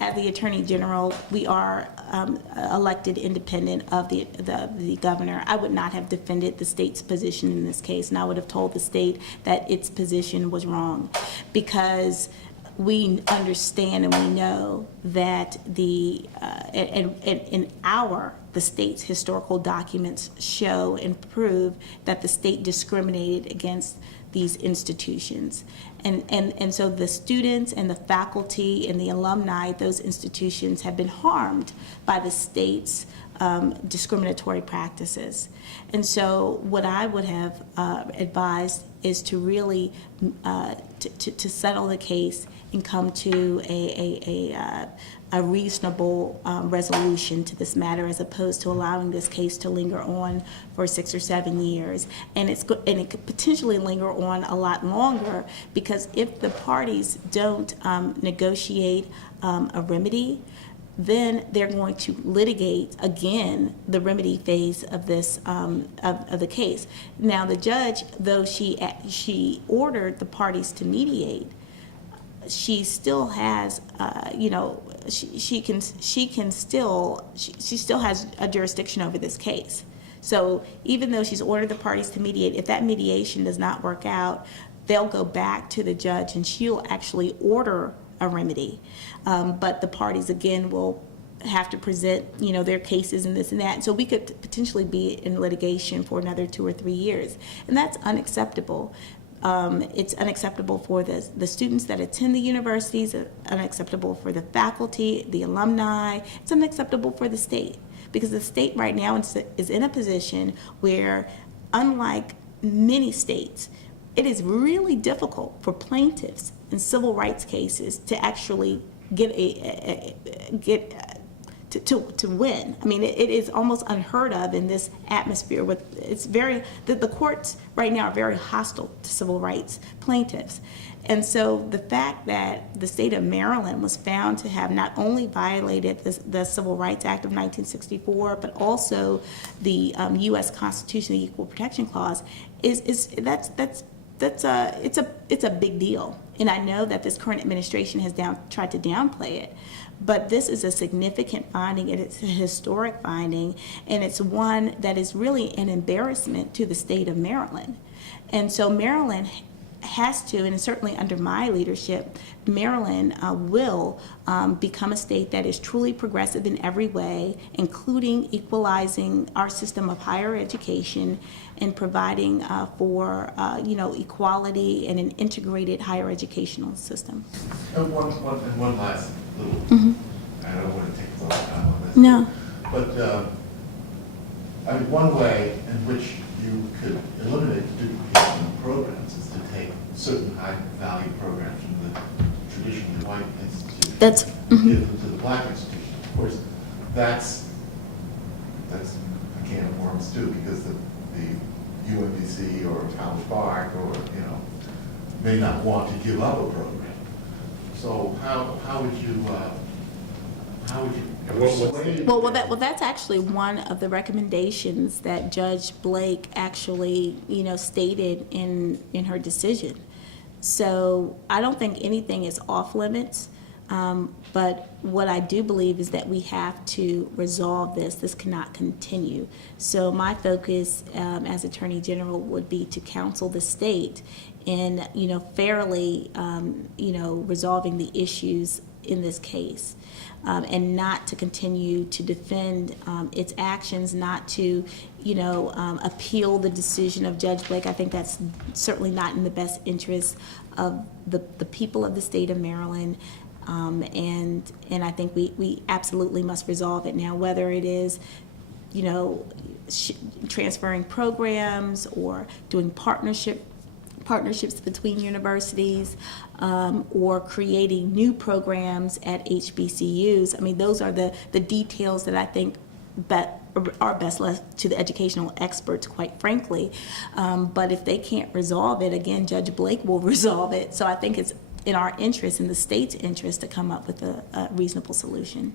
as the Attorney General, we are elected independent of the governor. I would not have defended the state's position in this case, and I would have told the state that its position was wrong, because we understand and we know that the state's historical documents show and prove that the state discriminated against these institutions. And so the students and the faculty and the alumni at those institutions have been harmed by the state's discriminatory practices. And so what I would have advised is to really to settle the case and come to a reasonable resolution to this matter, as opposed to allowing this case to linger on for 6 or 7 years. And it could potentially linger on a lot longer, because if the parties don't negotiate a remedy, then they're going to litigate again the remedy phase of this of the case. Now, the judge, though she ordered the parties to mediate, she still has, she still has a jurisdiction over this case. So even though she's ordered the parties to mediate, if that mediation does not work out, they'll go back to the judge and she'll actually order a remedy. But the parties again will have to present, their cases and this and that. So we could potentially be in litigation for another 2 or 3 years, and that's unacceptable. It's unacceptable for the students that attend the universities, unacceptable for the faculty, the alumni. It's unacceptable for the state, because the state right now is in a position where, unlike many states, it is really difficult for plaintiffs in civil rights cases to actually to win. I mean, it is almost unheard of in this atmosphere. The courts right now are very hostile to civil rights plaintiffs. And so the fact that the state of Maryland was found to have not only violated the Civil Rights Act of 1964, but also the U.S. Constitution, the Equal Protection Clause, it's a big deal. And I know that this current administration has tried to downplay it, but this is a significant finding, and it's a historic finding, and it's one that is really an embarrassment to the state of Maryland. And so Maryland has to, and certainly under my leadership, Maryland will become a state that is truly progressive in every way, including equalizing our system of higher education and providing for equality and an integrated higher educational system. And one last little, I don't want to take a lot of time on this. No. But one way in which you could eliminate the duplication of programs is to take certain high-value programs from the traditionally white institutions and give them to the black institution. Of course, that's a can of worms too, because the UMBC or College Park or may not want to give up a program. So how would you persuade? Well, that's actually one of the recommendations that Judge Blake actually, stated in her decision. So I don't think anything is off limits, but what I do believe is that we have to resolve this. This cannot continue. So my focus as Attorney General would be to counsel the state in, fairly, resolving the issues in this case. And not to continue to defend its actions, not to, appeal the decision of Judge Blake. I think that's certainly not in the best interest of the people of the state of Maryland. And I think we absolutely must resolve it now, whether it is, transferring programs or doing partnerships between universities, or creating new programs at HBCUs. I mean, those are the details that I think are best left to the educational experts, quite frankly. But if they can't resolve it, again, Judge Blake will resolve it. So I think it's in our interest, in the state's interest, to come up with a reasonable solution.